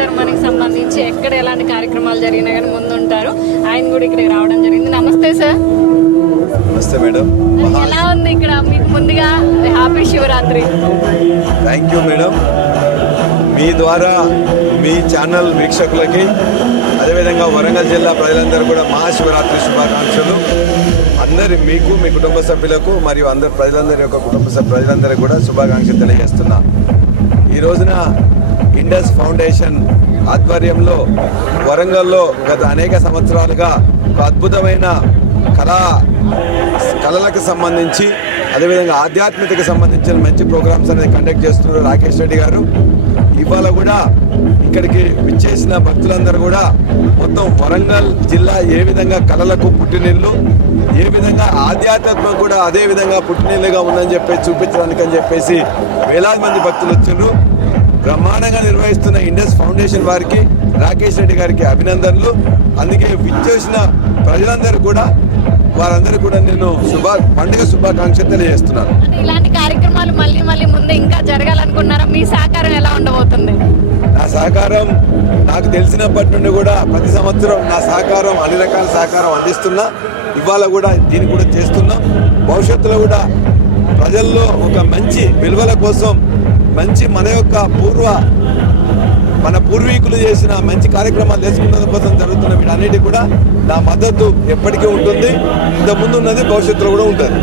ధర్మానికి సంబంధించి ఎక్కడ ఎలాంటి కార్యక్రమాలు జరిగినా కానీ ముందుంటారు. ఆయన కూడా ఇక్కడికి రావడం జరిగింది. నమస్తే సార్. నమస్తే మేడం. ఎలా ఉంది ఇక్కడ? మీకు ముందుగా happy Shivaratri. Thank you madam. మీ ద్వారా మీ ఛానల్ వీక్షకులకి అదేవిధంగా వరంగల్ జిల్లా ప్రజలందరూ కూడా మహాశివరాత్రి శుభాకాంక్షలు. అందరి మీకు మీ కుటుంబ సభ్యులకు మరియు అందరు ప్రజలందరి యొక్క కుటుంబ సభ్యులందరికీ కూడా శుభాకాంక్షలు తెలియజేస్తున్నా. రోజున ఇండస్ ఫౌండేషన్ ఆధ్వర్యంలో వరంగల్లో గత అనేక సంవత్సరాలుగా ఒక అద్భుతమైన కళా కళలకు సంబంధించి అదేవిధంగా ఆధ్యాత్మికతకు సంబంధించిన మంచి ప్రోగ్రామ్స్ అనేది కండక్ట్ చేస్తున్నారు రాకేష్ రెడ్డి గారు. ఇవాళ కూడా ఇక్కడికి విచ్చేసిన భక్తులందరూ కూడా మొత్తం వరంగల్ జిల్లా ఏ విధంగా కళలకు పుట్టినిల్లు ఏ విధంగా ఆధ్యాత్మికం కూడా అదే విధంగా పుట్టినిల్లుగా ఉందని చెప్పేసి చూపించడానికి అని చెప్పేసి వేలాది మంది భక్తులు వచ్చారు బ్రహ్మాండంగా నిర్వహిస్తున్న ఇండస్ ఫౌండేషన్ వారికి రాకేష్ రెడ్డి గారికి అభినందనలు. అందుకే విచ్చేసిన ప్రజలందరూ కూడా వారందరూ కూడా నేను శుభ పండుగ శుభాకాంక్షలు తెలియజేస్తున్నాను. ఇలాంటి కార్యక్రమాలు మళ్ళీ మళ్ళీ ముందు ఇంకా జరగాలనుకున్నారా? మీ సహకారం ఎలా ఉండబోతుంది? నా సహకారం నాకు తెలిసినప్పటి నుండి కూడా ప్రతి సంవత్సరం నా సహకారం అన్ని రకాల సహకారం అందిస్తున్నా. ఇవాళ కూడా దీన్ని కూడా చేస్తున్నా. భవిష్యత్తులో కూడా ప్రజల్లో ఒక మంచి విలువల కోసం మంచి మన యొక్క పూర్వ మన పూర్వీకులు చేసిన మంచి కార్యక్రమాలు తెలుసుకున్నందు కోసం జరుగుతున్న వీటన్నిటి కూడా నా మద్దతు ఎప్పటికీ ఉంటుంది. ఇంత ముందు ఉన్నది భవిష్యత్తులో కూడా ఉంటుంది.